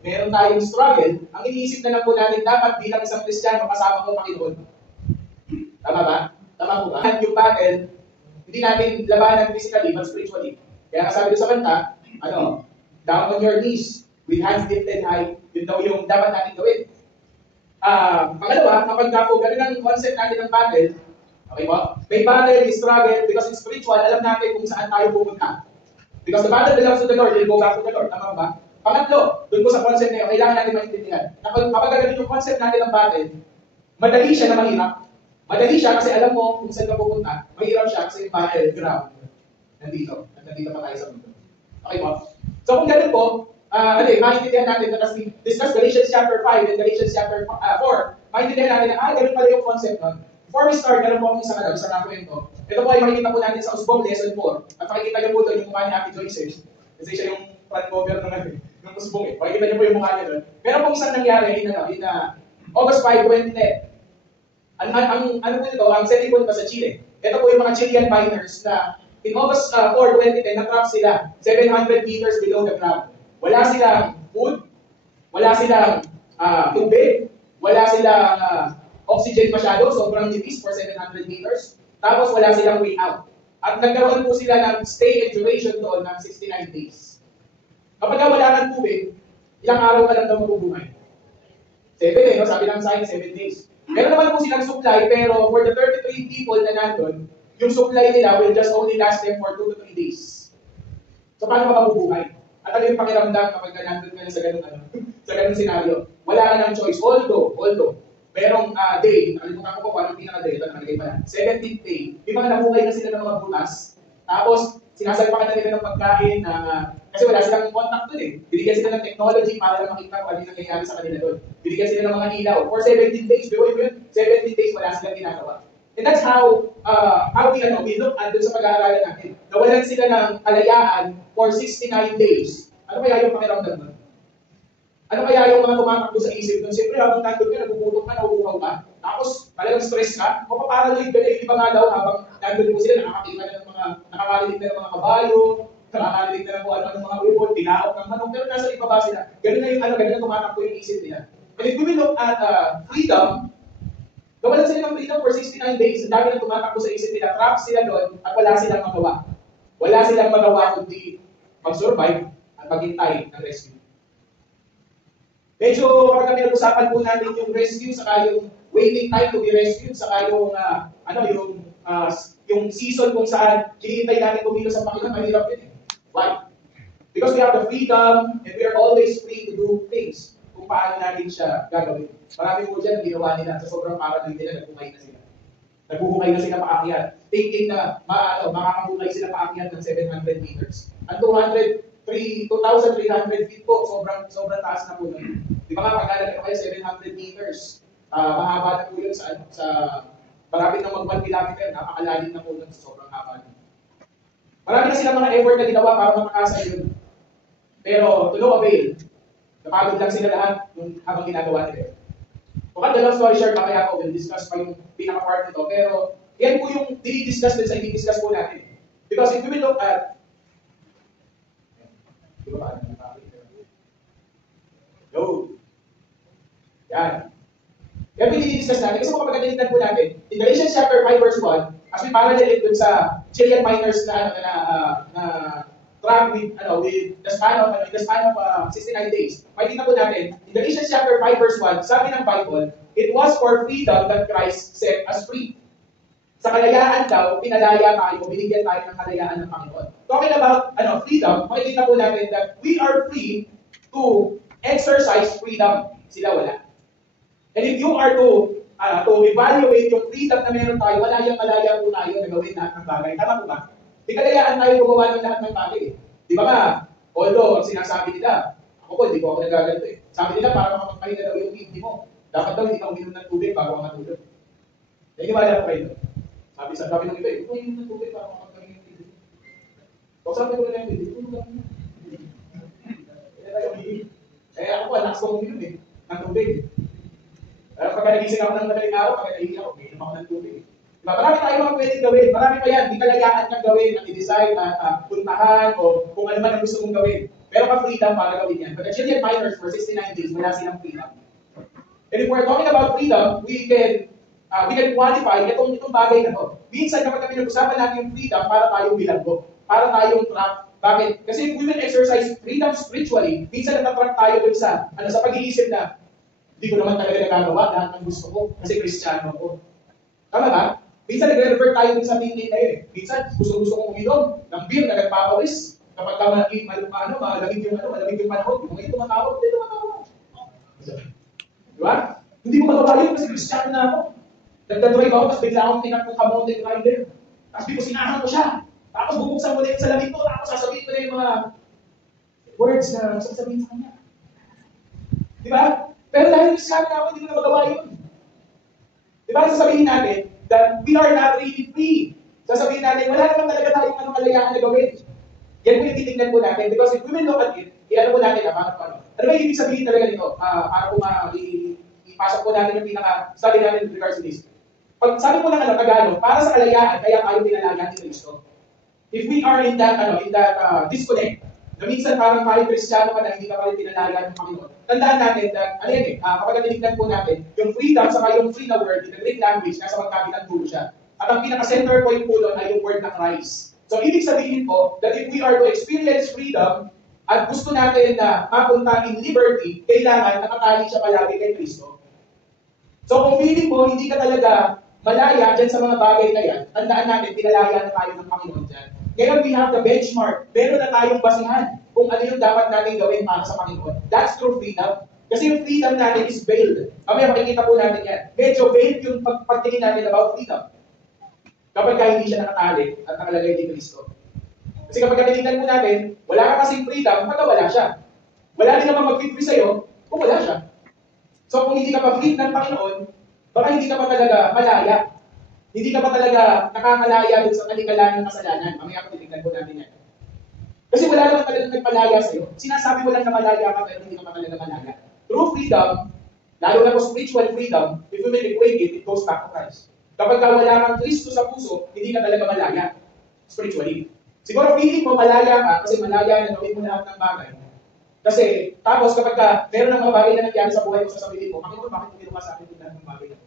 meron tayong struggle, ang iniisip na lang po natin dapat bilang isang Kristiyano kasama ko Panginoon. Tama ba? Tama po ba? Yung battle, hindi natin labanan physically but spiritually. Kaya kasabi doon sa kanta, down on your knees, with hands lifted high, yun daw yung dapat natin gawin. Pangalawa, kapag ka po ganun ang concept natin ng battle, okay po? May battle, may struggle, because it's spiritual, alam natin kung saan tayo pupunta. Because the battle belongs to the Lord, we'll go back to the Lord. Tama ba? Pangatlo, doon po sa concept na yun, kailangan natin maintindihan. Kapag ganun yung concept natin ng battle, madali siya na mahirap. Madali siya kasi alam mo kung saan ka pupunta. Mahirap siya kasi yung battleground nandito. At nandito pa tayo sa mundo. Okay po? So kung ganun po, maintindihan natin na kasi discuss Galatians chapter 5 and Galatians chapter 4, maintindihan natin na, ganun pala yung concept nun. Before we start, alam po akong isa na kwento. Ito po ay makikita po natin sa Usbong Lesson 4. At makikita niyo po doon yung mukha ni Ate Joyce. Kasi siya yung front cover ng Usbong. Makikita niyo po yung mukha niya doon. Pero kung isang nangyari in August 5, 2010, ano po ito, ang setting po ito sa Chile. Ito po yung mga Chilean miners na in August 4, 2010, na-trap sila 700 meters below the ground. Wala silang food, wala silang tubig, wala silang oxygen masyado, sobrang nipis for 700 meters. Tapos wala silang way out. At nagkaroon po sila ng stay and duration doon ng 69 days. Kapag wala ng tubig, ilang araw ka lang daw mabubuhay? 7 sabi ng science, 7 days. Meron naman po silang supply, pero for the 33 people na nandun, yung supply nila will just only last them for 2 to 3 days. So paano ka mabubuhay? At ano yung pakiramdam kapag nandun ka na sa ganung senaryo? Wala ka ng choice. Although, merong day, nakalimutan ko po kung anong pinaka-day, ito nakalagay pala, 17th day, di ba nabuhay na sila ng mga butas, tapos sinasalpakan na nila ng pagkain kasi wala silang contact doon eh. Binigyan sila ng technology para lang makita kung ano yung nangyayari sa kanila doon. Binigyan sila ng mga ilaw. For 17 days, biwoy mo yun, 17 days wala silang ginagawa. And that's how we look at doon sa pag-aaralan natin. Nawalan sila ng kalayaan for 69 days. Ano kaya yung pakiramdam doon? Ano kaya yung mga tumatakbo sa isip doon? Siyempre, habang nandun ka, nagugutom ka, nauuhaw ka. Tapos, talagang stress ka. Mapaparanoid ka na, iba nga daw, habang nandun mo sila, nakakarinig na ng mga kabayo, nakakarinig na ng mga ubod, tinaok ng manok, pero nasa ibaba sila. Ganun na yung ganun na tumatakbo yung isip nila. And if we look at freedom, gawalan sila ng freedom for 69 days. Ang dami na tumatakbo sa isip nila, trap sila doon, at wala silang magawa. Wala silang magawa kundi mag-survive at maghintay ng rescue. Medyo kapag kami nag-usapan po natin yung rescue, saka yung waiting time to be rescued, saka yung season kung saan hinihintay natin kumilos sa Panginoon, mahirap yun eh. Why? Because we have the freedom and we are always free to do things kung paano natin siya gagawin. Marami po dyan, ginawa nila sa sobrang paranoid nila, nagbuhay na sila. Nagbubuhay na sila paakyat. Thinking na makakabuhay sila paakyat ng 700 meters. Ang 2,300 feet po, sobrang taas na po nun. Di ba nga, pagkalala kayo 700 meters, mahaba na po yun sa marami na mag-1 kilometer, napakalalim na po yun sa sobrang haba. Marami na silang mga effort na ginawa para makakasa yun. Pero, to no avail. Napagod lang sila lahat habang ginagawa nila. Kung the long story short, mamaya ako, we'll discuss pa yung pinaka-part nito. Pero, yan po yung dinidiscuss din sa i-discuss po natin. Because if we will look at Yan. Yan pinidiscuss natin. Kasi kung kapag-ganilitan po natin, in Galatians chapter 5 verse 1, as we parallel it dun sa Chilean miners na track with the span of 69 days. Makikita po natin, in Galatians chapter 5 verse 1, sabi ng Bible, it was for freedom that Christ set us free. Sa kalayaan daw, pinalaya tayo, binigyan tayo ng kalayaan ng Panginoon. Talking about freedom, makikita po natin that we are free to exercise freedom. Sila wala. And if you are to evaluate yung freedom na meron tayo, wala yung malaya po tayo na gawin lahat ng bagay. Tama po ba? Di kalayaan tayo gumawa ng lahat ng bagay. Di ba nga? Although, ang sinasabi nila, ako po, hindi po ako nagaganto eh. Sabi nila, para makapagpahinga daw yung kidney mo. Dapat daw hindi ka uminom ng tubig bago ka matulog. Naniniwala po kayo. Sabi ng iba, ito yung tubig para makapagpahinga yung kidney. Kung sabi ko na yung kidney, tulog lang. Kaya ako, lakas ko uminom eh, ng tubig. Pero pagka nagising ako ng madaling araw, pagka nahihingi ako, uminom ako ng tubig. Diba? Marami tayo mga pwedeng gawin. Marami pa yan. Di kalayaan kang gawin at i-decide at puntahan o kung ano man ang gusto mong gawin. Meron ka freedom para gawin yan. But the Chilean miners for 69 days, wala silang freedom. And if we're talking about freedom, we can quantify itong bagay na to. Minsan kapag kami nag-usapan natin yung freedom, para tayong bilanggo, para tayong trap. Bakit? Kasi if we will exercise freedom spiritually, minsan natatrap tayo dun sa pag-iisip na, hindi ko naman talaga nagagawa lahat ng gusto ko kasi Kristiyano ko. Tama ba? Minsan nagre-refer tayo dun sa thinking na yun. Minsan gusto kong uminom ng beer na nagpapawis. Kapag malamig yung panahon, yung mga tumatawag, hindi tumatawag. Diba? Hindi mo magawa yun kasi Kristiyano na ako. Nagdadrive ako, tapos bigla akong tinat ng kamountain rider. Tapos sinahan ko siya. Tapos bubuksan ko na yung salamin ko, tapos sasabihin ko na yung mga words na sasabihin sa kanya. Diba? Pero dahil Kristiyano na ako, hindi ko na magawa yun. Diba? Sasabihin natin that we are not really free. Sasabihin natin, wala naman talaga tayong kalayaan na gawin. Yan po yung titignan po natin. Because if we will look at it, iano po natin na bakit paano. Ano ba yung ibig sabihin talaga nito? Para po ipasok po natin yung pinaka-study natin with regards to this. Pag sabi po ng Tagalog, para sa kalayaan, kaya tayo pinalagaan ni Kristo. If we are in that disconnect, na minsan parang tayo Kristiyano ka na hindi ka pa rin pinalagaan ng Panginoon. Tandaan natin that, kapag tinignan po natin, yung freedom saka yung free na word in the Greek language, nasa magkabilang dulo siya. At ang pinaka-center point po doon ay yung word na Christ. So, ibig sabihin po that if we are to experience freedom at gusto natin na mapunta in liberty, kailangan nakatali siya palagi kay Kristo. So, kung feeling mo, hindi ka talaga malaya dyan sa mga bagay na yan, tandaan natin, pinalaya na tayo ng Panginoon dyan. Ngayon, we have the benchmark. Meron na tayong basihan kung ano yung dapat natin gawin para sa Panginoon. That's true freedom. Kasi yung freedom natin is veiled. Mamaya makikita po natin yan. Medyo veiled yung pagtingin natin about freedom. Kapag hindi siya nakatali at nakalagay ni Kristo. Kasi kapag tinignan po natin, wala ka kasing freedom pag wala siya. Wala din naman mag-free sa'yo kung wala siya. So kung hindi ka pa free ng Panginoon, baka hindi ka pa talaga malaya. Hindi ka pa talaga nakakalaya dun sa kaligala ng kasalanan. Mamaya patinignan po natin yan. Kasi wala naman talaga nagpalaya sa'yo. Sinasabi mo lang na malaya ka pero hindi ka pa talaga malaya. True freedom, lalo na po spiritual freedom, if we will equate it goes back to Christ. Kapag wala kang Kristo sa puso, hindi ka talaga malaya spiritually. Siguro feeling mo malaya ka kasi malaya na gawin mo lahat ng bagay. Kasi, tapos kapag meron ng mga bagay na nangyari sa buhay mo, sasabihin mo, Panginoon, bakit hindi naman sa akin lahat ng bagay na?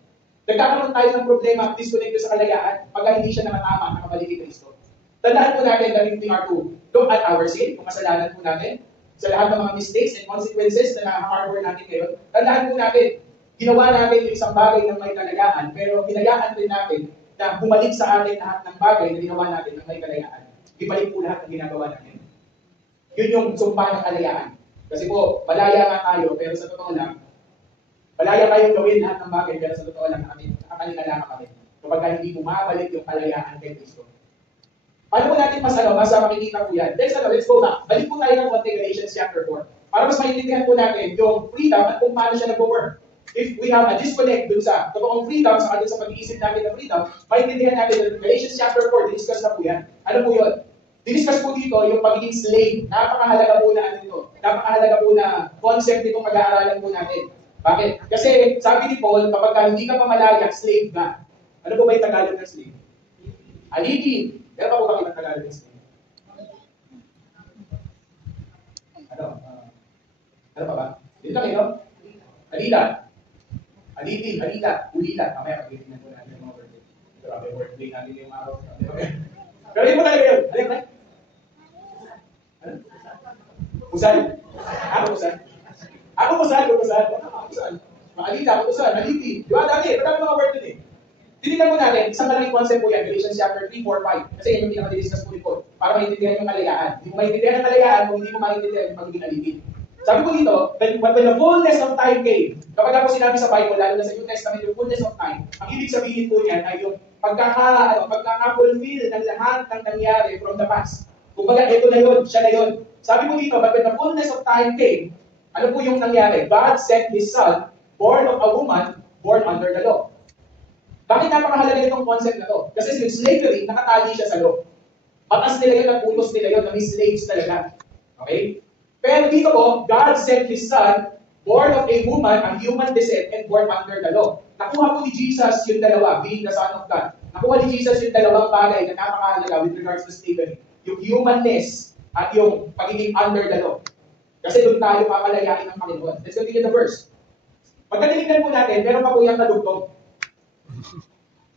Nagkakaroon tayo ng problema, disconnect sa kalayaan, pagka hindi siya nakatama, nakabalik kay Kristo. Tandaan po natin that if we are to look at our sin, kung kasalanan po natin, sa lahat ng mga mistakes and consequences na na-harbor natin ngayon, tandaan po natin, ginawa natin yung isang bagay ng may kalayaan, pero hinayaan din natin na bumalik sa atin lahat ng bagay na ginawa natin ng may kalayaan. Ibalik po lahat ng ginagawa natin. Yun yung sumpa ng kalayaan. Kasi po, malaya nga tayo, pero sa totoo lang, malaya tayong gawin lahat ng bagay, pero sa totoo lang, nakakaligala ka kami. Kapag hindi bumabalik yung kalayaan kay Kristo. Paano po natin mas makikita po yan? Let's go back. Balik po tayo ng konti Galatians chapter 4. Para mas maintindihan po natin yung freedom at kung paano siya nag-work. If we have a disconnect dun sa totoong freedom, sa pag-iisip natin ng freedom, maintindihan natin na Galatians chapter 4, diniscuss na po yan. Ano po yun? Diniscuss po dito yung pagiging slave. Napakahalaga po na ano ito. Napakahalaga po na concept itong pag-aaralan po natin. Bakit? Kasi sabi ni Paul, kapag hindi ka pamalaya, slave ka. Ano po ba yung Tagalog ng slave? Alipin. Meron pa po ba kitang Tagalog ng slave? Ano pa ba? Dito lang ito? Alila. Alipin, alila, ulila. Mamaya pag-itignan po natin yung mga word. Grabe, wordplay natin yung araw. Pero yun mo talaga yun. Ano yun? Ano? Pusan. Ako pusan. Ako pusan. Maalita, pusan, alipin. Di ba? Dami, madami mga word dun eh. Tinignan po natin, isang malaking concept po yan, Galatians chapter 3, 4, 5. Kasi yan yung pinaka-discuss po ni Paul. Para maintindihan yung kalayaan. Hindi mo maintindihan ang kalayaan kung hindi mo maintindihan yung pagiging alipin. Sabi ko dito, when the fullness of time came, kapag ako sinabi sa Bible, lalo na sa New Testament, yung fullness of time, ang ibig sabihin po yan ay yung pagkaka-fulfill ng lahat ng nangyari from the past. Kung baga, ito na yun, siya na yun. Sabi ko dito, but when the fullness of time came, ano po yung nangyari? God sent His Son, born of a woman, born under the law. Bakit napakahalaga itong concept na to? Kasi yung slavery, nakatali siya sa law. Batas nila yun at utos nila yun na may slaves talaga. Okay? Pero dito po, God sent His Son, born of a woman, a human descent, and born under the law. Nakuha po ni Jesus yung dalawa, being the Son of God. Nakuha ni Jesus yung dalawang bagay na napakahalaga with regards to slavery. Yung humanness at yung pagiging under the law. Kasi doon tayo papalayain ng Panginoon. Let's continue the verse. Pagkatinignan po natin, meron pa po yung nadugtong.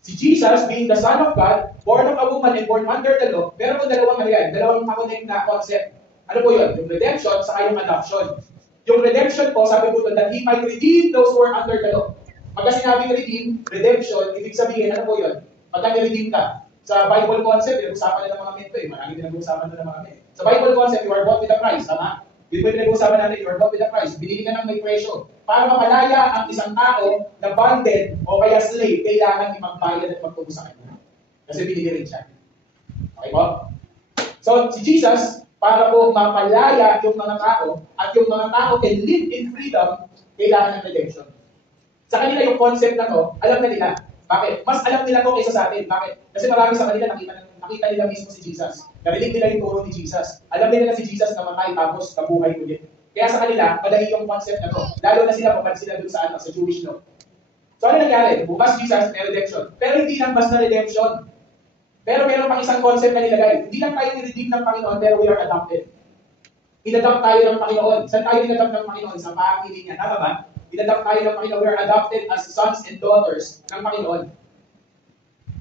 Si Jesus, being the Son of God, born of a woman and born under the law, meron po dalawang connect na concept. Ano po yun? Yung redemption sa yung adoption. Yung redemption po, sabi po doon, that He might redeem those who are under the law. Pagka sinabing redeem, redemption, ibig sabihin, ano po yun? Pagka ni-redeem ka. Sa Bible concept, pinag-usapan na ng mga mento eh. Maraming pinag-usapan na ng mga mento. Sa Bible concept, you are bought with a price, tama? Yun po yung pinag-usapan natin, you are bought with a price. Binili ka ng may presyo. Para mapalaya ang isang tao na bonded o kaya slave, kailangan magbayad at magtubo sa kanya. Kasi binili rin siya. Okay po? So, si Jesus, para po mapalaya yung mga tao at yung mga tao can live in freedom, kailangan ng redemption. Sa kanila yung concept na to, alam na nila. Bakit? Mas alam nila to kaysa sa atin. Bakit? Kasi marami sa kanila nakita nila mismo si Jesus. Narinig nila yung turo ni Jesus. Alam nila na si Jesus namatay tapos nabuhay ulit. Kaya sa kanila, madali yung concept na to. Lalo na sila kapag sila dun sa Jewish law. So ano nangyari? Bukas Jesus, may redemption. Pero hindi lang basta redemption. Pero meron pang isang concept na nilagay. Hindi lang tayo ni-redeem ng Panginoon, pero we are adopted. In-adopt tayo ng Panginoon. Saan tayo in-adopt ng Panginoon? Sa pamilya niya. Tama ba? In-adopt tayo ng Panginoon. We are adopted as sons and daughters ng Panginoon.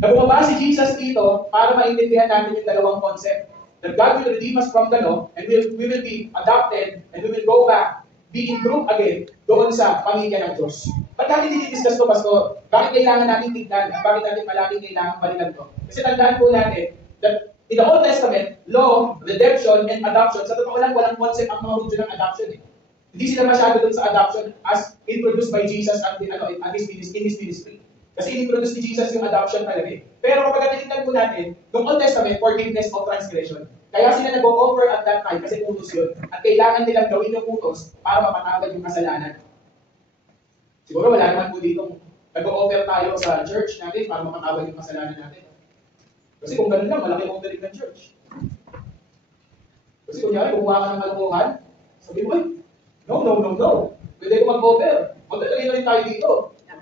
Nabumaba si Jesus dito para maintindihan natin yung dalawang concept. That God will redeem us from the law and we will be adopted and we will go back, be improved again doon sa pamilya ng Diyos. Ba't natin dinidiscuss to, Pastor? Bakit kailangan natin tignan? Bakit natin palaging kailangan balikan to? Kasi tandaan po natin that in the Old Testament, law, redemption, and adoption, sa totoo lang, walang concept ang mga Hudyo ng adoption eh. Hindi sila masyado doon sa adoption as introduced by Jesus in his ministry. Kasi in-introduce ni Jesus yung adoption talaga eh. Pero kapag natinignan po natin, yung Old Testament, forgiveness of transgression. Kaya sila nag-o-offer at that time kasi utos yun. At kailangan nilang gawin yung utos para mapatawad yung kasalanan. Siguro wala naman po dito nag-o-offer tayo sa church natin para mapatawad yung kasalanan natin. Kasi kung ganun lang, malaki offering ng church. Kasi kunyari, kumuha ka ng kalokohan, sabi mo, no. Pwede ko mag-offer. Magtatagay na rin tayo dito.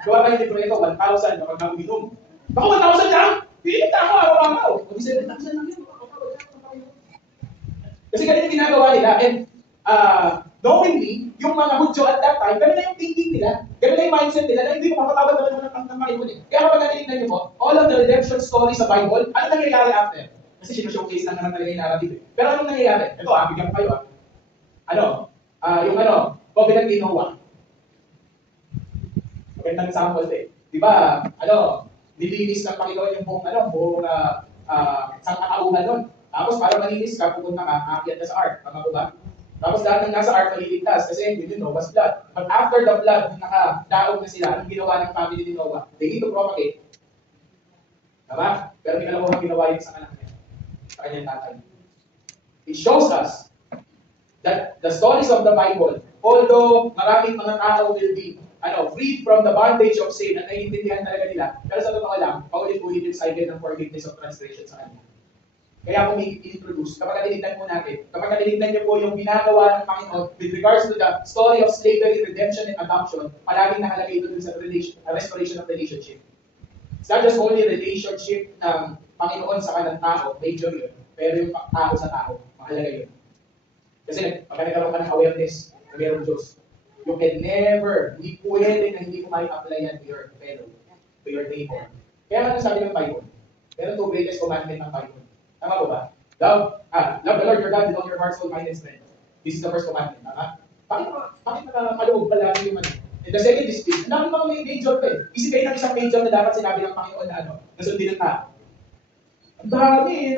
Gawa tayo dito ito, 1,000 kapag nakuminom. Baka 1,000 lang? Pilit ako, araw-araw. Kung 7,000 lang yun. Kasi ganito yung ginagawa nila. And knowingly, yung mga Hudyo at that time, ganun na yung thinking nila. Ganun na yung mindset nila na hindi mo mapatawad naman ng Panginoon eh. Kaya kapag natinignan niyo po, all of the redemption stories sa Bible, ano nangyayari after? Kasi sinashowcase lang naman talaga yung narrative eh. Pero anong nangyayari? Ito, bigyan ko kayo Covenant in Noah. Magandang example eh. Di ba, nilinis ng Panginoon yung buong sangkatauhan nun. Tapos para malinis ka, pupunta ka, aakyat ka sa ark. Tama po ba? Tapos lahat ng nasa ark maliligtas kasi yun Noah's blood. But after the blood, nakadaog na sila, ang ginawa ng family ni Noah, they need to propagate. Tama? Pero may kalabuhang ginawa yun sa anak niya. Sa kanyang tatay. It shows us that the stories of the Bible, although maraming mga tao will be freed from the bondage of sin at naiintindihan talaga nila, pero sa totoo lang, paulit-ulit yung cycle ng forgiveness of transgression sa kanila. Kaya kung i-introduce, kapag natinignan niyo po yung ginagawa ng Panginoon with regards to the story of slavery, redemption, and adoption, palaging nakalagay doon sa restoration of relationship. It's not just only relationship ng Panginoon sa kanang tao, major yun, pero yung tao sa tao, mahalaga yun. Kasi pagka nagkaroon ka ng awareness na mayroong Diyos, you can never, hindi pwede na hindi mo may-apply yan to your fellow, to your neighbor. Kaya ano sabi ng Bible? Meron two greatest commandment ng Bible. Tama po ba? Love the Lord your God with all your heart, soul, mind, and strength. This is the first commandment. Tama? Bakit nakakaloob palagi yung And the second is peace. Ang dami mga may major pa eh. Isip kayo ng isang major na dapat sinabi ng Panginoon na nasundin ng tao. Ang dami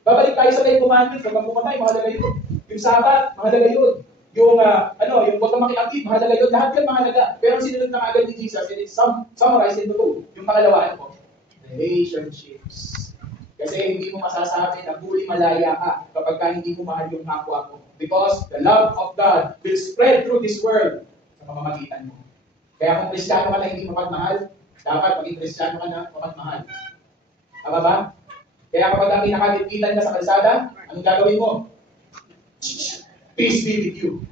Babalik tayo sa 10 commandments. Kapag pumatay, mahalaga yun. Yung Sabat, mahalaga yun. Yung huwag kang makiakib, mahalaga yun. Lahat yan mahalaga. Pero ang sinunod na agad ni Jesus, and it's summarized into 2. Yung pangalawaan po, relationships. Kasi hindi mo masasabi na huli malaya ka kapag hindi mo mahal yung kapwa mo. Because the love of God will spread through this world sa pamamagitan mo. Kaya kung Kristiyano ka na hindi mapagmahal, dapat maging Kristiyano ka na mapagmahal. Tama ba? Kaya kapag ang pinakagitgitan ka sa kalsada, anong gagawin mo? Peace be with you.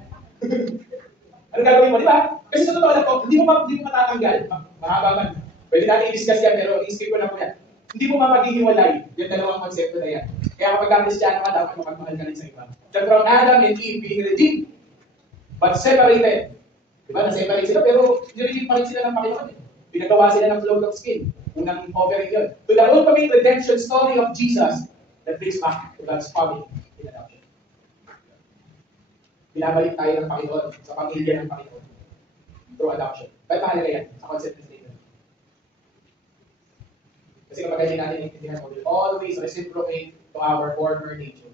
Anong gagawin mo, di ba? Kasi sa totoo lang po, hindi mo matatanggal. Mahaba man. Pwede natin i-discuss yan, pero i-skip ko na po yan. Hindi mo mapaghihiwalay yung dalawang konsepto na yan. Kaya kapag ang Kristiyano ka, dapat mapagmahal ka rin sa iba. That from Adam and Eve being redeemed but separated. Diba? Na-separate sila, pero nirigid pa rin sila ng Panginoon. Pinagawa sila ng cloth of skin. Unang offering yun. To the ultimate redemption story of Jesus that brings back to God's family in adoption. Binabalik tayo ng Panginoon sa pamilya ng Panginoon through adoption. Kaya mahalaga yan sa concept ng statement. Kasi kapag hindi natin intindihan mo, we'll always reciprocate to our former nature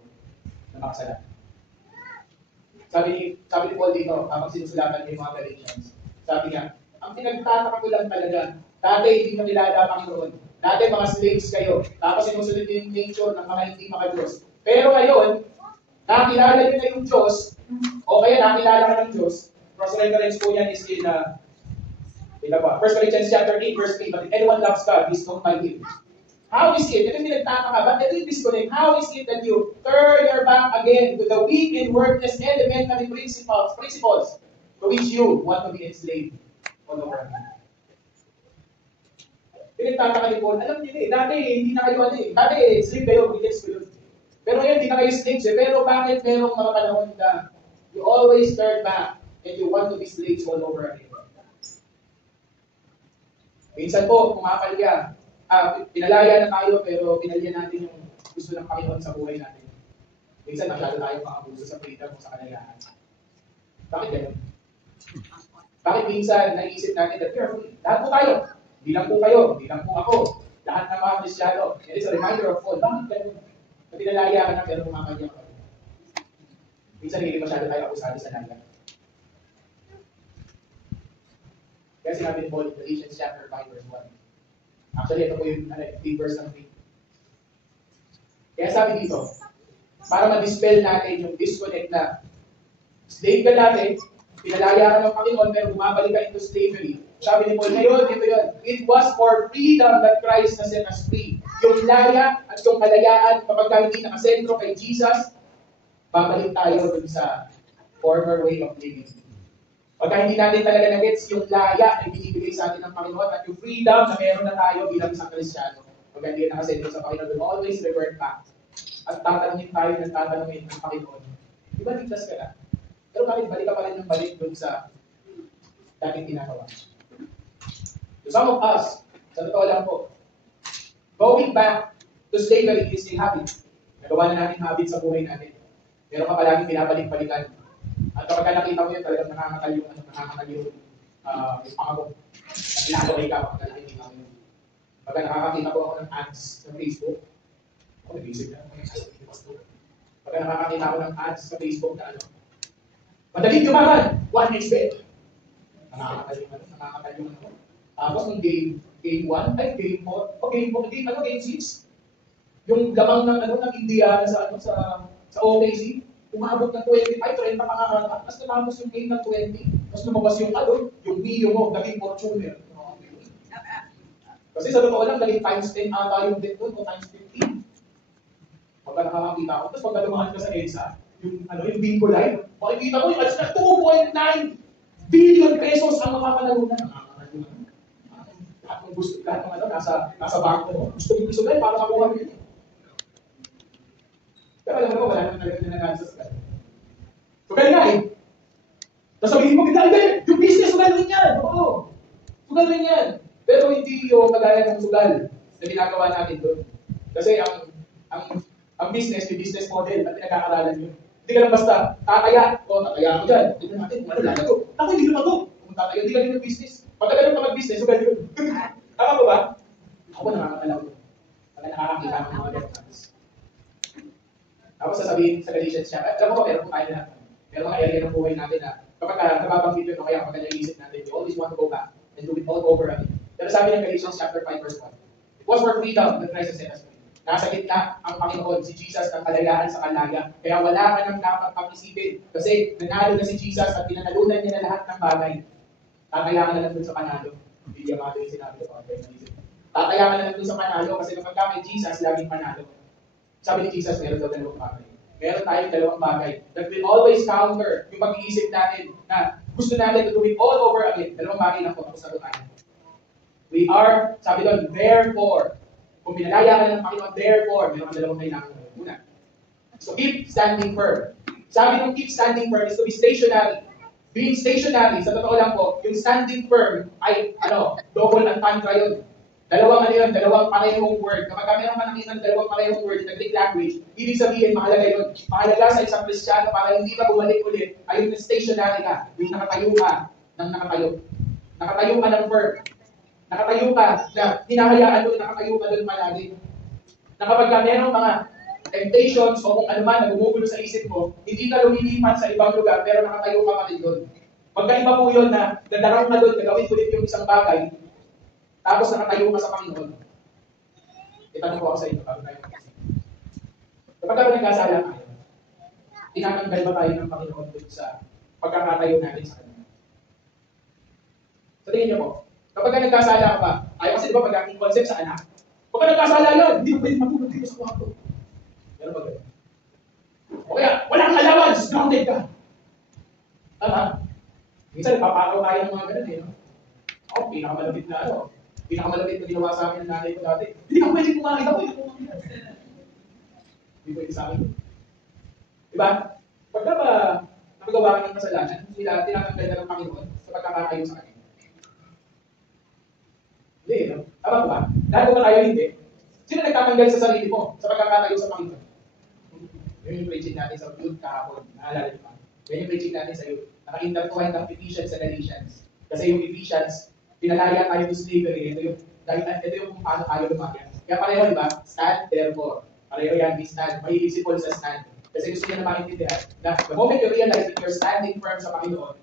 na makasala. Sabi ni Paul dito, habang sinusulatan niya yung mga Galatians, sabi niya, ang pinagtataka ko lang talaga, dati hindi mo nilala ang Panginoon. Dati mga slaves kayo, tapos sinusunod yung nature ng mga hindi maka-Diyos. Pero ngayon, nakilala niyo na yung Diyos, o kaya nakilala ka ng Diyos, cross-reference po yan is in 1 Corinthians chapter 8, verse 3, but if anyone loves God, he's known by Him. How is it? Ito yung pinagtataka, but ito yung disconnect. How is it that you turn your back again to the weak and worthless elementary principles to which you want to be enslaved all over again? Pinagtataka ni Paul, alam niyo dati hindi na kayo dati slave kayo, yes kayo. Pero ngayon, hindi na kayo slaves Pero bakit merong mga panahon na you always turn back and you want to be slaves all over again? Minsan po, pumapalya. Pinalaya na tayo, pero pinalya natin yung gusto ng Panginoon sa buhay natin. Minsan, masyado tayo makabuso sa freedom o sa kanayahan. Bakit ganun? Bakit minsan, naisip natin that we are free? Lahat po tayo. Hindi lang po kayo, hindi lang po ako. Lahat ng mga Kristyano. It is a reminder of all. Bakit ganun? Na pinalaya ka na, pero pumapalya ka. Minsan, hindi masyado tayo abusado sa laya. Kaya sinabi ni Paul in Galatians chapter 5, verse 1. Actually, ito po yung verse ng 3. Kaya sabi dito, para ma-dispel natin yung disconnect na slave ka dati, pinalaya ka ng Panginoon, pero bumabalik ka into slavery. Sabi ni Paul, ngayon, ito yun. It was for freedom that Christ has set us free. Yung laya at yung kalayaan, kapag hindi nakasentro kay Jesus, babalik tayo dun sa former way of living. Pagka hindi natin talaga na-gets yung laya na binibigay sa atin ng Panginoon at yung freedom na meron na tayo bilang isang Kristyano. Pagka hindi nakasentro sa Panginoon, we'll always revert back. At tatanungin tayo ng tatanungin ng Panginoon. Di ba ligtas ka na? Pero bakit balik ka pa rin ng balik dun sa dating ginagawa? So some of us, sa totoo lang po, going back to slavery is a habit. Nagawa na natin habit sa buhay natin. Meron ka palaging pinabalik-balikan. At kapag nakita mo yun, talagang nakakakal yung pangako. Naglalaway ka kapag nakikita mo yun. Pagka nakakakita ko ako ng ads sa Facebook, ako nag-isip na ako. Pagka nakakakita ako ng ads sa Facebook na madaling yumaman, 1xbet. Nakakakal yung ano. Tapos ng game 1, ay game 4, o game 6. Yung lamang ng India sa OKC, umabot ng 25, 30 pakakata, tapos natapos yung game ng 20, tapos lumabas yung yung video mo, naging Fortuner. Kasi sa totoo lang, naging times 10 ata yung bet doon, o times 15. Pagka nakakakita ako, tapos pagka lumahan ka sa EDSA, yung bingo live, makikita ko yung ads na 2.9 billion pesos ang makakalagunan. Nakakalagunan. Lahat ng gusto, lahat ng nasa bangko mo, gusto yung gusto para makuha mo yun. Pero alam mo, wala naman talaga nanagansa sa ganun. So, ganun nga Tapos sabihin mo, hindi, yung business, sugal rin yan. Oo. Sugal rin yan. Pero hindi yung kagaya ng sugal na ginagawa natin doon. Kasi ang business, yung business model na pinag-aaralan yun. Hindi ka lang basta tataya. Tataya ako dyan. Tignan natin kung ano lalago. Ako, hindi ko nago. Kung tataya, hindi ka rin ng business. Pagka ganun ka mag-business, sugal yun. Tama ba ba? Ako nakakalaw. Pagka nakakakita ng mga ganun. Tapos sasabihin sa Galatians siya, alam mo ba, meron po tayo na, meron mga area ng buhay natin na kapag nababanggit yun, o kaya kapag isip natin, we always want to go back and do it all over again. Pero sabi ng Galatians chapter 5 verse 1, it was for freedom that Christ has set us free. Nasa gitna ang Panginoon, si Jesus, ng kalayaan sa kalaya. Kaya wala ka nang dapat pag-isipin. Kasi nanalo na si Jesus at pinanalunan niya na lahat ng bagay. Tataya ka na lang dun sa panalo. Hindi yamado yung sinabi ko. Tataya ka na lang dun sa panalo kasi kapag kami Jesus, laging panalo. Sabi ni Jesus, meron daw dalawang bagay. Meron tayong dalawang bagay that will always counter yung pag-iisip natin na gusto natin to do it all over again. Dalawang bagay lang po, tapos na tayo. We are, sabi doon, therefore. Kung pinalaya ka ng Panginoon, therefore, meron kang dalawang kailangan. Una. So keep standing firm. Sabi ng keep standing firm is to be stationary. Being stationary, sa totoo lang po, yung standing firm ay, double entendre yun. Dalawang parehong word. Kapag meron ka nakita ng dalawang parehong word in the Greek language, ibig sabihin, mahalaga yun. Mahalaga sa isang Kristiyano para hindi ka bumalik ulit, ay yung stationary ka, yung nakatayo ka ng nakatayo. Nakatayo ka ng firm. Nakatayo ka na hinahayaan mo na nakatayo ka doon palagi. Na kapag meron mga temptations o kung ano man na gumugulo sa isip mo, hindi ka lumilipat sa ibang lugar pero nakatayo ka pa rin doon. Magkaiba po yun na dadaraw ka doon, gagawin ulit yung isang bagay, tapos nakatayo ka sa Panginoon. Itanong ko ako sa inyo, bago tayo mag-isip. Kapag kami nagkasala tayo, tinatanggal ba tayo ng Panginoon doon sa pagkakatayo natin sa Kanya? Sa tingin niyo po, kapag nagkasala ka ba, ayaw kasi di ba pag-aking concept sa anak, kapag nagkasala yan, hindi mo pwede matulog dito sa kwarto. Ano ba gano'n? O kaya, walang allowance, grounded ka. Tama? Minsan, papakaw tayo ng mga gano'n eh. No? Ako, pinakamalapit na ginawa sa akin ng nanay ko dati. Hindi ka pwede kumain ako, hindi kumain. Hindi pwede sa akin. Diba? Pagka ba nakagawa ka ng kasalanan, sila tinatanggal na ng Panginoon sa pagkakatayo sa akin. Hindi, no? Tama ko ba? Dahil kung tayo hindi, sino nagtatanggal sa sarili mo sa pagkakatayo sa Panginoon? Yun yung preaching natin sa youth kahapon. Naalala niyo ba? Yan yung preaching natin sa youth. Naka-intertwine ng Ephesians sa Galatians. Kasi yung Ephesians, pinalaya tayo to slavery. Ito yung kung paano tayo lumayan. Kaya pareho, di ba? Stand, therefore. Pareho yan, we stand. May si Paul sa stand. Kasi gusto niya na maintindihan na the moment you realize that you're standing firm sa Panginoon,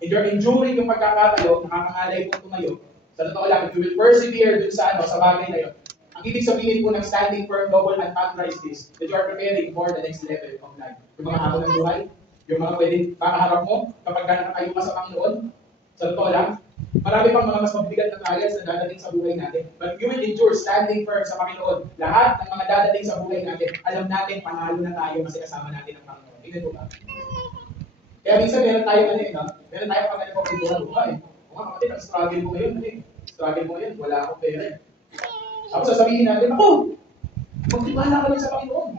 and you're enduring yung pagkakatayo, nakakangalay po tumayo, sa totoo lang, if you will persevere dun sa bagay na yun, ang ibig sabihin po ng standing firm, double entendre is this, that you are preparing for the next level of life. Yung mga hamon ng buhay, yung mga pwedeng makaharap mo kapag nakatayo ka sa Panginoon, sa totoo lang, marami pang mga mas mabigat na trials na dadating sa buhay natin. But you will endure standing firm sa Panginoon. Lahat ng mga dadating sa buhay natin, alam natin, panalo na tayo kasi kasama natin ang Panginoon. Tingnan mo ba? Kaya minsan meron tayo meron tayo pag nagpapuntuhan buhay. O nga kapatid, ang struggle mo ngayon, struggle mo ngayon, wala akong pera. Tapos sasabihin natin, ako, magtiwala ka lang sa Panginoon.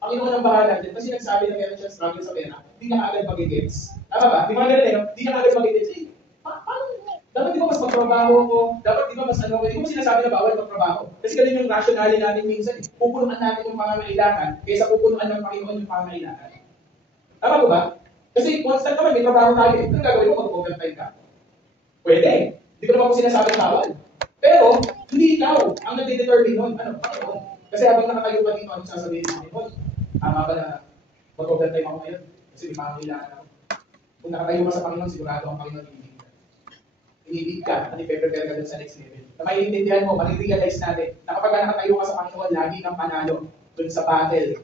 Panginoon ang bahala din. Kasi nagsabi na meron siya struggle sa pera, hindi na agad magigets. Tama ba? Di ba ganun eh, hindi na agad magigets. Paano? Dapat di ba mas magtrabaho ko? Dapat di ba mas Di ba sinasabi na bawal magtrabaho? Kasi ganun yung rationale natin minsan. Pupunuan natin yung pangangailangan kaysa pupunuan ng Panginoon yung pangangailangan. Tama ba? Kasi constant naman, may trabaho tayo. Ano gagawin mo? Mag-overtime ka? Pwede. Hindi ko naman po sinasabi na bawal. Pero, hindi ikaw ang nagdedetermine nun. Panginoon. Kasi habang nakatayo pa dito, anong sasabihin ng Panginoon? Tama ba na mag-overtime ako ngayon? Kasi may pangangailangan ako. Kung nakatayo ka sa Panginoon, sigurado ang Panginoon ibig ka. Ibig ka at ipe-prepare ka dun sa next level. Na maiintindihan mo, marirealize natin na kapag nakatayo ka sa Panginoon, lagi kang panalo dun sa battle.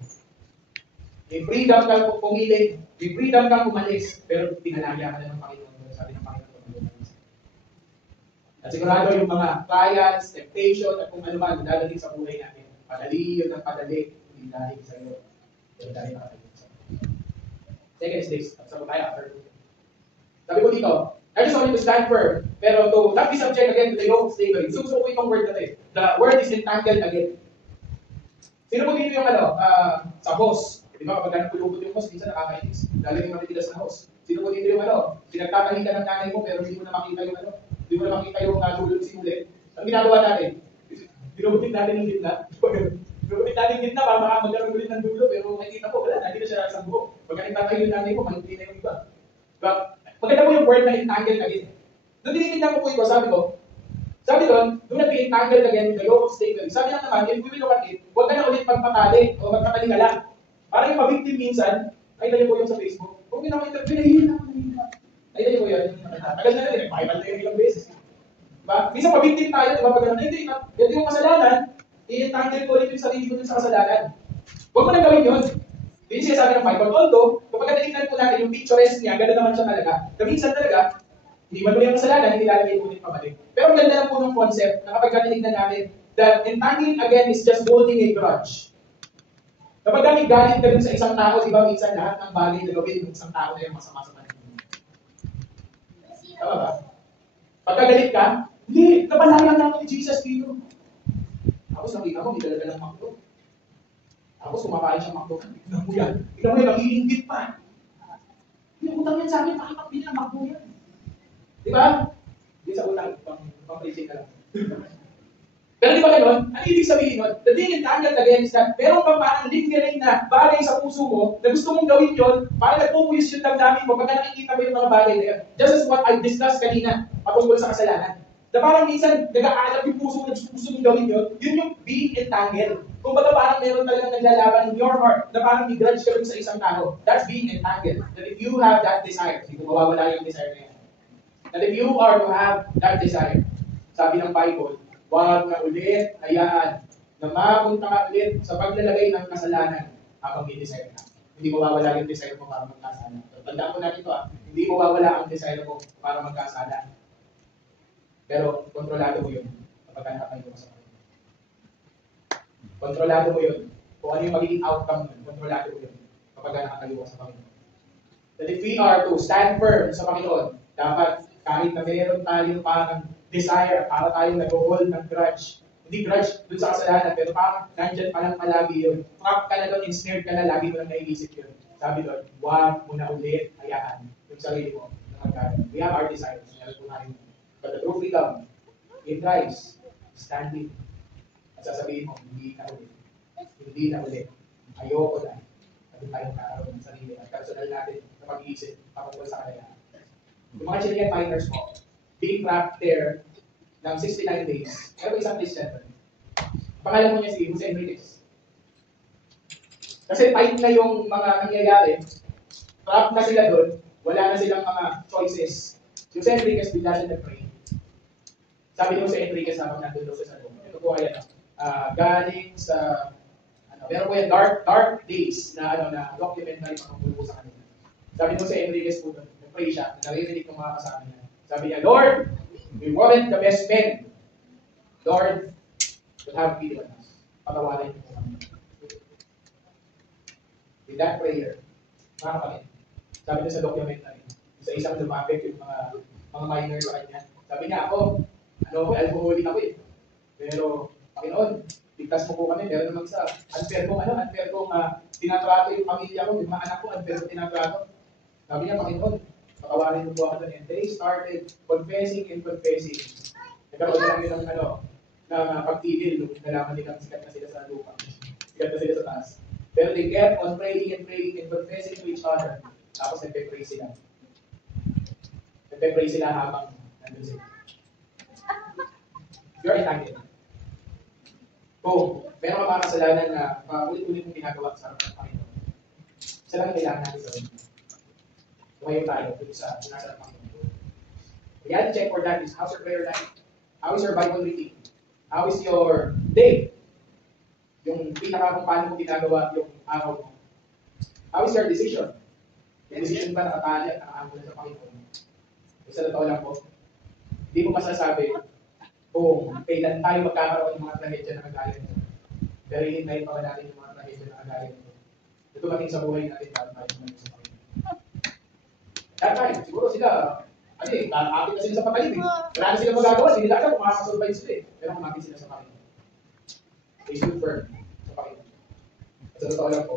May freedom kang pumili, may freedom kang umalis, pero tinalaya ka na ng Panginoon. Sabi ng Panginoon. At sigurado yung mga trials, temptation, at kung ano man dadating sa buhay natin. Padali yun ang padali, hindi dahil sa iyo. Pero dahil nakatayo sa iyo. Second is this. Sabi tayo after. Sabi ko dito, I just want you to stand firm, pero to not be subject again to the yoke of slavery. So ko itong word natin. The word is entangled again. Sino po dito yung sa host? Di ba kapag nagpulupot yung host, minsan nakakainis. Lalo yung matitigas na host. Sino po dito yung pinagtatahi ka ng nanay mo, pero hindi mo na makita yung hindi mo na makita yung dulo ng sinulit. Ang ginagawa natin, dinugutin natin yung gitna. Dinugutin natin yung gitna para magkaroon ulit ng dulo, pero makikita ko, wala, hindi na siya isang buo. Pagka nagtatayo yung nanay mo, mahinti na yung iba. Diba? Maganda po yung word na entangled again. Doon tinitignan ko po ito, sabi doon, do not be entangled again in the yoke of slavery. Sabi lang naman, if we will look at it, huwag ka na ulit magpatali o magpatali ka lang. Parang yung mabiktim minsan, nakita niyo po yung sa Facebook, huwag niyo na interview, nahihin na. Nakita niyo po yun? Tagal na rin, pakipan tayo ilang beses. Diba? Minsan mabiktim tayo, diba? Pag hindi yung kasalanan, i-entangle ko ulit yung sarili ko sa kasalanan. Huwag mo na gawin yun. Yun siya sabi ng Bible. Although, kapag natingnan po natin yung picturesque niya, gano'n naman siya talaga. Minsan talaga, hindi man yung kasalanan, hindi lalagay po ulit pabalik. Pero ganda lang po ng concept na kapag natingnan natin, that entangling again is just holding a grudge. Kapag kami galit ka dun sa isang tao, di ba minsan lahat ng bagay na gawin ng isang tao na yung masama sa panahon. Tama ba? Pagkagalit ka, hindi, napalayan namin ni Jesus dito. Tapos nakita mo, may dalaga ng makdo. Tapos kumakain siya makdo. Tignan mo yan, nangiinggit pa. Hindi mo utang yan sa akin, pakipakbili ng MacBook yan. Di ba? Hindi sa utang, pang-preaching ka lang. Pero di ba gano'n? Ano ibig sabihin nun? The thing entangled against that, meron kang parang lingering na bagay sa puso mo na gusto mong gawin yun, parang nagpupuyos yung damdamin mo pagka nakikita mo yung mga bagay na yun. Just as what I discussed kanina, patungkol sa kasalanan. Na parang minsan, nag-aalap yung puso mo na gusto mong gawin yun yung being entangled. Kung baga parang meron talagang naglalaban in your heart, na parang i-grudge ka rin sa isang tao. That's being entangled. That if you have that desire, hindi ko mawawala yung desire na yan. That if you are to have that desire, sabi ng Bible, huwag na ulit hayaan na mapunta ka ulit sa paglalagay ng kasalanan habang may desire ka. Hindi mawawala yung desire mo para magkasala. So, tandaan ko natin ito hindi mawawala ang desire mo para magkasala. Pero kontrolado mo yun kapag nakakayo ka sa Panginoon. Kontrolado mo yun. Kung ano yung magiging outcome nun, kontrolado mo yun kapag nakakayo ka sa Panginoon. That if we are to stand firm sa Panginoon, dapat kahit na meron tayo parang desire, para tayo nag-hold ng grudge. Hindi grudge dun sa kasalanan, pero parang nandyan pa lang palagi yun. Trap ka na doon, ensnared ka na, lagi mo lang naiisip yun. Sabi doon, huwag mo na ulit hayaan yung sarili mo na magkaroon. We have our desires, but the true freedom in Christ, standing. At sasabihin mo, hindi na ulit. Hindi na ulit. Ayoko na. At tayong kakaroon ng sarili. At personal natin na pag-iisip, patungkol sa kanila. Yung mga Chilean miners mo, being trapped there ng 69 days. Pero isang Christian. Pangalan mo niya si Jose Enriquez. Kasi tight na yung mga nangyayari. Trapped na sila doon. Wala na silang mga choices. Jose Enriquez bigla siya nag-pray. Sabi ni Jose Enriquez habang nandun doon sa salong. Ito po ay galing sa meron po yan dark days na documentary patungkol po sa kanila. Sabi ni Jose Enriquez po doon. Nag-pray siya. Naririnig ng mga kasama niya. Sabi niya, Lord, we weren't the best men. Lord, but have pity on us. Patawarin niyo po kami. With that prayer, mga kapatid, sabi niya sa documentary, sa isang lumapit yung mga minor sa kanya. Sabi niya, alcoholic ako eh. Pero, Panginoon, ligtas mo po kami. Pero naman sa unfair kong tinatrato yung pamilya ko, yung mga anak ko, unfair kong tinatrato. Sabi niya, Panginoon, patawarin mo po ako doon. And they started confessing and confessing. Nagkaroon lang yun ng pagtigil nung nalaman nilang sikat na sila sa lupa. Sikat na sila sa taas. Pero they kept on praying and confessing to each other. Tapos nagpe-pray sila. Nagpe-pray sila habang nandun sila. You're entangled. Kung meron ka mga kasalanan na ulit-ulit mong ginagawa sa Panginoon, isa lang kailangan natin gawin. Tumayo tayo dito sa sinasal ng Panginoon. Reality check for that is, how's your prayer life? How is your Bible reading? How is your day? Yung pinaka kung paano mo ginagawa yung araw mo. How is your decision? Yung decision ba nakatali at nakaangkol sa Panginoon? Isa na tao lang po. Hindi mo masasabi kung kailan tayo magkakaroon ng mga trahedya na kagaya nito. Pero hihintayin pa ba natin yung mga trahedya na kagaya nito? Ito maging sa buhay natin bago tayo sumayin sa Panginoon. That time, siguro sila, kapit na sila sa patalim eh. Wala na sila magagawa, hindi nila alam kung makakasurvive sila eh. Pero kumapit sila sa Panginoon. They stood firm sa Panginoon. At sa totoo lang po,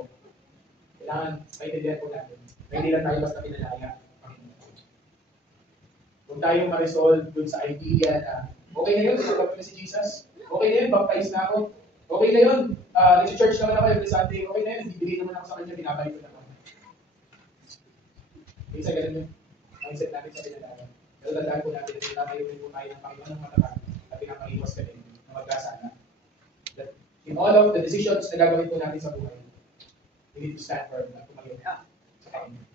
kailangan maintindihan po natin na hindi lang tayo basta pinalaya Panginoon. Kung tayo ma-resolve dun sa idea na okay na yun, tinanggap ko na si Jesus. Okay na yun, baptize na ako. Okay na yun, nag-church naman ako every Sunday. Okay na yun, bibigay naman ako sa kanya, binabalik ko naman. Minsan ganun yung mindset natin sa pinalaman. Pero tandaan po natin na pinapayuhin po tayo ng Panginoon ng matagal at pinapaiwas ka din na magkasala. That in all of the decisions na gagawin po natin sa buhay, we need to stand firm at tumayo sa Panginoon.